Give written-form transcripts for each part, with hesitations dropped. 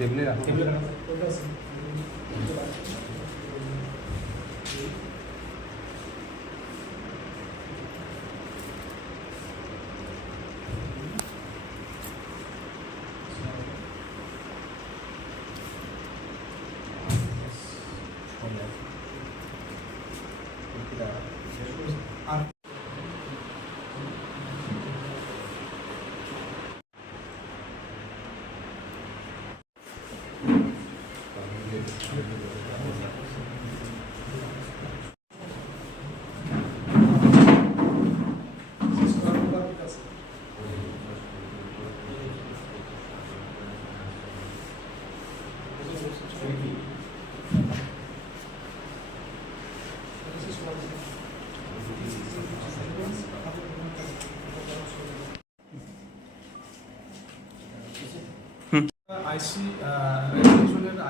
টেবিলে রাখো।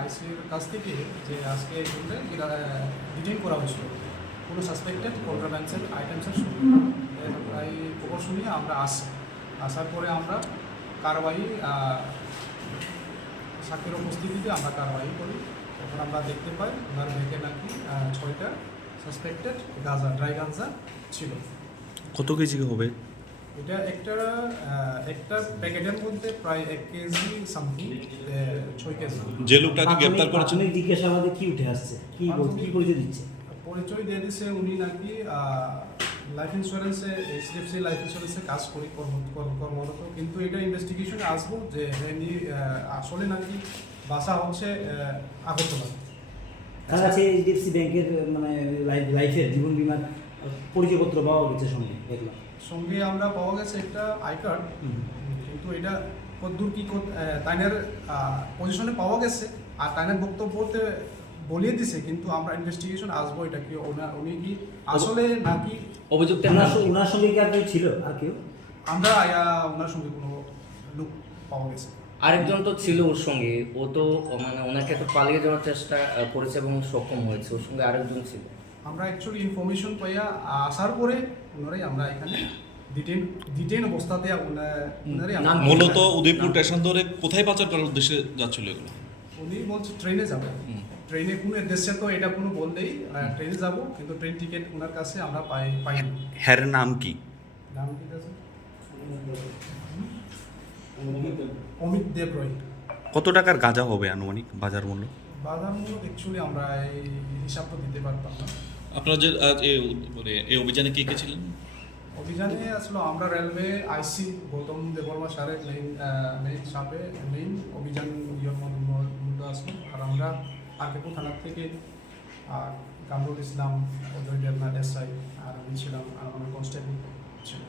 আইসির কাছ থেকে যে আজকে ডিটেইন করা হয়েছিল কোনো সাসপেক্টেড কন্ট্রাব্যান্সের আইটেমসের সঙ্গে এই খবর শুনিয়ে আমরা আসার পরে আমরা কারবাই সাক্ষীর উপস্থিতিতে আমরা কারবাই করি। তখন আমরা দেখতে পাই ওনার ব্যাগে নাকি 6টা সাসপেক্টেড গাঁজা ড্রাই গাঁজা ছিল। কত কেজি হবে এটা একটা প্যাকেটের মধ্যে প্রায় 1 কেজি সামথিং, 6 কেজি। যে লোকটাকে গ্রেফতার করেছেন জিজ্ঞাসাবাদে কি উঠে আসছে, কি পরিচয় দিচ্ছে? পরিচয় দিয়ে দিচ্ছে উনি নাকি লাইফ ইন্স্যুরেন্সে, এইচডিএফসি লাইফ ইন্স্যুরেন্সে কাজ করি কর্মরত, কিন্তু এটা ইনভেস্টিগেশনে আসবো যে আসলে নাকি বাসা হচ্ছে আগরতলা। তার কাছে এইচডিএফসি ব্যাংকের মানে লাইফের জীবন বীমার পরিচয়পত্র পাওয়া গেছে সঙ্গে, দেখলাম সঙ্গে আমরা পাওয়া গেছে একটা আই কার্ড, কিন্তু এটা কতদূর কি তাইনের পজিশনে পাওয়া গেছে আর তাইনের বক্তব্যতে বলিয়ে দিছে, কিন্তু আমরা ইনভেস্টিগেশন আসবো এটা কি উনি কি আসলে নাকি অভিযুক্ত। ওনার সঙ্গে কি আর কেউ ছিল? আর কেউ আমরা ওনার সঙ্গে কোনো লোক পাওয়া গেছে। আরেকজন তো ছিল ওর সঙ্গে, ও তো মানে ওনাকে তো পালিয়ে যাওয়ার চেষ্টা করেছে এবং সক্ষম হয়েছে, ওর সঙ্গে আরেকজন ছিল। আমরা অ্যাকচুয়ালি ইনফরমেশন পাইয়া আসার পরে ওনারাই আমরা এখানে ডিটেইন অবস্থাতে ওনারাই মূলত উদয়পুর স্টেশন ধরে কোথায় পাচার করার উদ্দেশ্যে যাচ্ছিল এগুলো? উনি বলছে ট্রেনে যাবে, ট্রেনে কোনো উদ্দেশ্যে তো এটা কোনো বললেই ট্রেনে যাব, কিন্তু ট্রেন টিকিট ওনার কাছে আমরা পাইনি। হ্যার নাম কি? নাম কি আছে? অমিত দেব রয়। কত টাকার গাঁজা হবে আনুমানিক বাজার মূল্য? বাজার মূল্য অ্যাকচুয়ালি আমরা এই হিসাব তো দিতে পারতাম না। আপনারা যে এই অভিযানে কে কে ছিলেন? অভিযানে আসলে আমরা রেলওয়ে আইসি গৌতম দেববর্মা স্যারের মেইন অভিযান মধ্যে আসলো, আর আমরা আরকেপুর থানার থেকে কামরুল ইসলাম, অজয় দেবনাথ এসআই, আর আমি ছিলাম, আর আমার কনস্টেবল ছিল।